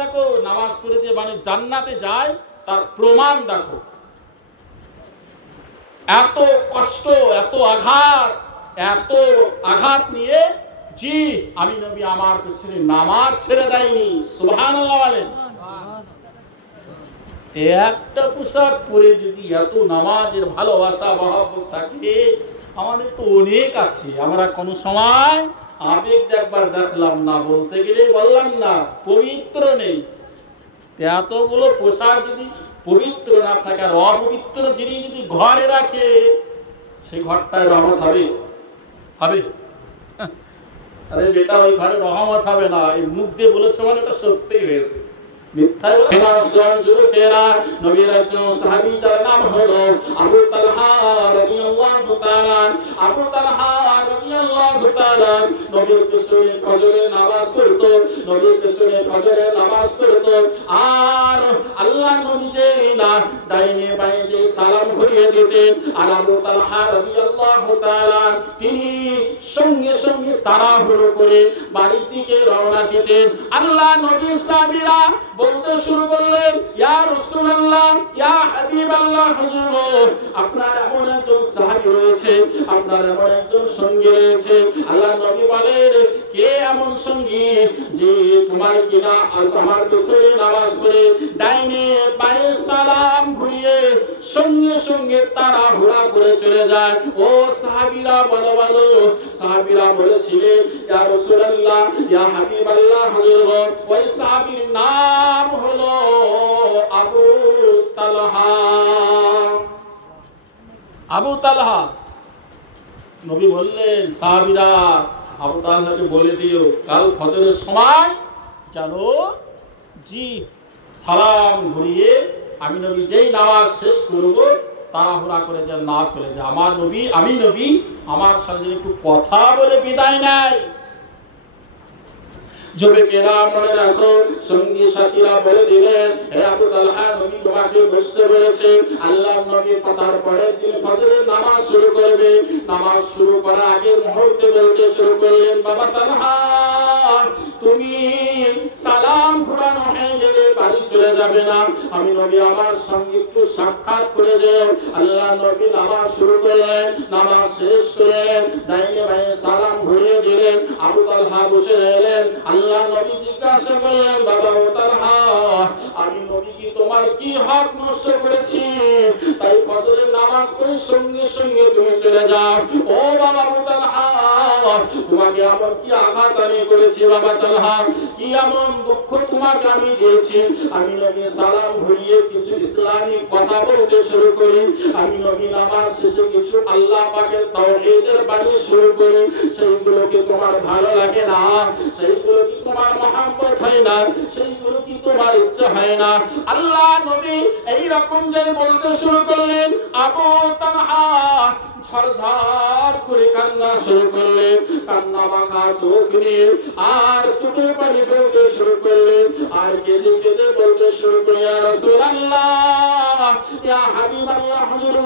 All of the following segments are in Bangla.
দেখো নামাজ পড়ে যে মানুষ জান্নাতে যায় তার প্রমাণ দেখো। এত কষ্ট, এত আঘাত নিয়ে জি আমি নবী আমার পেছনে নামাজ ছেড়ে দেয়নি। সুবহানাল্লাহ বলেন। একটা পোশাক পরে যদি এত নামাজের ভালোবাসা মহব্বত থাকে, আমাদের তো অনেক আছে। আমরা কোনো সময় আবেগ একবার দেখলাম না, বলতে গেলে বললাম না পবিত্র নেই। এতগুলো পোশাক যদি পবিত্র না থাকে আর অপবিত্র জিনিস যদি ঘরে রাখে, সেই ঘরটায় রহমত হবে? আরে বেটা, ওই ঘরে রহমত হবে না। এই মুখ দিয়ে বলেছে মানে এটা সত্যি হয়েছে, মিথ্যা যুবকেরা। নবীর একজন সাহাবী যার নাম হলো আবু তালহা রাদিয়াল্লাহু তাআলা। আবু তালহা রাদিয়াল্লাহু তাআলা নবীর পেছনে ফজরের নামাজ পড়তো, আর আল্লাহ নবী যে না ডাইনে বাঁয়ে যে সালাম ঘুরিয়ে দিতেন, আর আবু তালহা রাদিয়াল্লাহু তাআলা তিনি সঙ্গে সঙ্গে তাড়াহুড়ো করে বাড়ির দিকে রওনা দিতেন। আল্লাহ নবী সাহাবীরা বলতে শুরু করলেন, ইয়া রাসূলুল্লাহ, ইয়া হাবিবাল্লাহ, হুজুর আপনার এমন একজন সাহাবী রয়েছে, আপনার এমন একজন সঙ্গী রয়েছে। আল্লাহ নবী বলেন, কে এমন সঙ্গী যে তোমার কিনা আমার পেছনে নামাজ পড়ে ডাইনে বাঁয়ে সালাম ঘুরিয়ে সঙ্গে সঙ্গে তাড়াহুড়া করে চলে যায়? ও সাহাবীরা বলো। সাহাবীরা বলেছিলেন, ইয়া রাসূলুল্লাহ, ইয়া হাবিবাল্লাহ, হুজুর ওই সাহাবীর নাম হলো আবু তালহা। আবু তালহা। নবী বললেন, সাহাবীরা আবু তালহাকে বলে দিও কাল ফজরের সময় জানো জি সালাম ঘুরিয়ে আমি নবী যেই নামাজ শেষ করব তাড়াহুড়া করে যেন না চলে যায়। আমি নবী আমার সঙ্গে একটু কথা বলে বিদায় নেয়। যুবকেরা মনে রাখো, সঙ্গী সাথীরা বলে দিলেন, হে আবু তালহা, নবী তোমাকে বসতে বলেছে। আল্লাহর নবী কথার পরের দিন ফজরের নামাজ শুরু করবে। নামাজ শুরু করার আগে মুহূর্তে বলতে শুরু করলেন, বাবা তালহা, তুমি সালাম ঘুরানো হয়ে গেলে বাড়ি চলে যাবে না? আমি নবী আমার সঙ্গে একটু সাক্ষাৎ করে যাও। আল্লাহ নবী নামাজ শুরু করলেন, নামাজ শেষ করলেন, ডাইনে বাঁয়ে সালাম ঘুরিয়ে দিলেন। আবু তালহা বসে রইলেন। আল্লাহ নবী জিজ্ঞাসা করলেন, বাবা আবু তালহা, আমি নবী কি তোমার কি হক নষ্ট করেছি তাই ফজরের নামাজ পড়ে সঙ্গে সঙ্গে তুমি চলে যাও? ও বাবা আবু তালহা, তোমাকে আবার কি আঘাত আমি করেছি? বাবা তালহা, কি এমন দুঃখ তোমাকে আমি দিয়েছি? আমি নবী সালাম ঘুরিয়ে কিছু ইসলামিক কথা বলতে শুরু করি। আমি নবী নামাজ শেষে কিছু আল্লাহ পাকের তাওহীদের বাণী শুরু করি। সেইগুলো কি তোমার ভালো লাগে না? সেইগুলো কি তোমার মহব্বত হয় না? সেইগুলো কি তোমার ইচ্ছা হয় না? আল্লাহ নবী এই রকম যে বলতে শুরু করলেন, আবু তালহা ঝরঝর করে কান্না শুরু করলেন। কান্না মাখা চোখ নিয়ে আর চোখের পানি ফেলতে শুরু করলেন, আর কেঁদে কেঁদে বলতে শুরু করলেন, ইয়া রাসূলুল্লাহ, ইয়া হাবিবাল্লাহ, হুজুর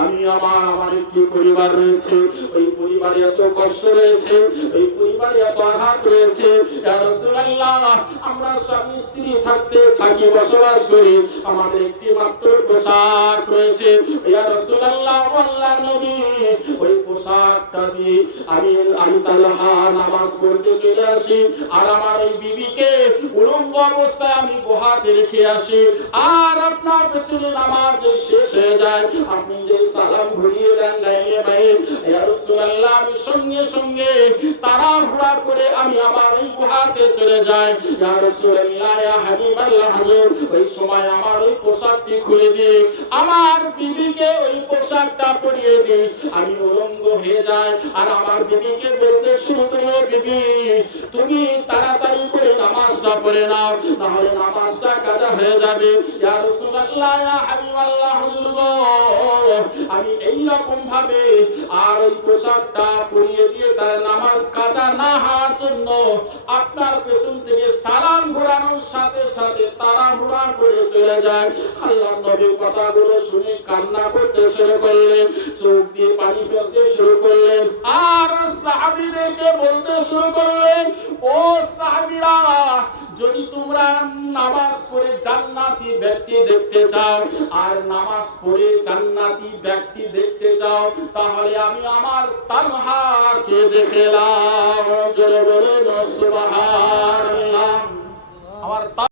আমি আমার একটি পরিবার রয়েছে, ওই পরিবারে এত কষ্ট রয়েছে, ওই পরিবারে এত আঘাত রয়েছে। ইয়া রাসূলুল্লাহ, আমরা স্বামী স্ত্রী থাকি বসবাস করি, আমাদের একটি মাত্র পোশাক রয়েছে। ইয়া রাসূলুল্লাহ, আল্লাহর নবী ওই পোশাকটা দিয়ে আমি তালহা নামাজ পড়তে চলে আসি, আর আমার এই বিবিকে উলঙ্গ অবস্থায় আমি গুহাতে রেখে আসি, আর আপনার পেছনে নামাজ শেষ হয়ে যায়, আপনি যে সালাম ঘুরিয়ে দেন ডাইনে বাঁয়ে, ইয়া রাসূলুল্লাহ, আমি সঙ্গে সঙ্গে তাড়াহুড়া করে আমি আমার এই গুহাতে চলে যাই। ইয়া রাসূলুল্লাহ, ইয়া হাবিবাল্লাহ, হুজুর ওই সময় আমার ওই পোশাকটি খুলে দিয়ে আমার বিবিকে ওই পোশাকটা পরিয়ে দিই, আমি উলঙ্গ হয়ে যাই, আর আমার বিবিকে বলতে শুরু করি, ও বিবি, তুমি তাড়াতাড়ি করে নামাজটা পড়ে নাও, না হলে নামাজটা কাজা হয়ে যাবে। ইয়া রাসূলুল্লাহ, ইয়া হাবিবাল্লাহ, হুজুর আমি এই রকম ভাবে আর ওই পোশাকটা পরিয়ে দিয়ে তার নামাজ কাজা না হওয়ার জন্য আপনার পেছন থেকে সালাম ঘোরানোর সাথে সাথে তাড়াহুড়া করে চলে যায়। আল্লাহর নবী কথাগুলো শুনে কান্না করতে শুরু করলেন, চোখ দিয়ে পানি ফেলতে শুরু করলেন, আর সাহাবীদেরকে বলতে শুরু করলেন, ও সাহাবীরা, যদি তোমরা নামাজ পড়ে জান্নাতি ব্যক্তি দেখতে চাও আর নামাজ পড়ে জান্নাতি ব্যক্তি দেখতে চাও তাহলে আমি আমার তালহাকে দেখলাম।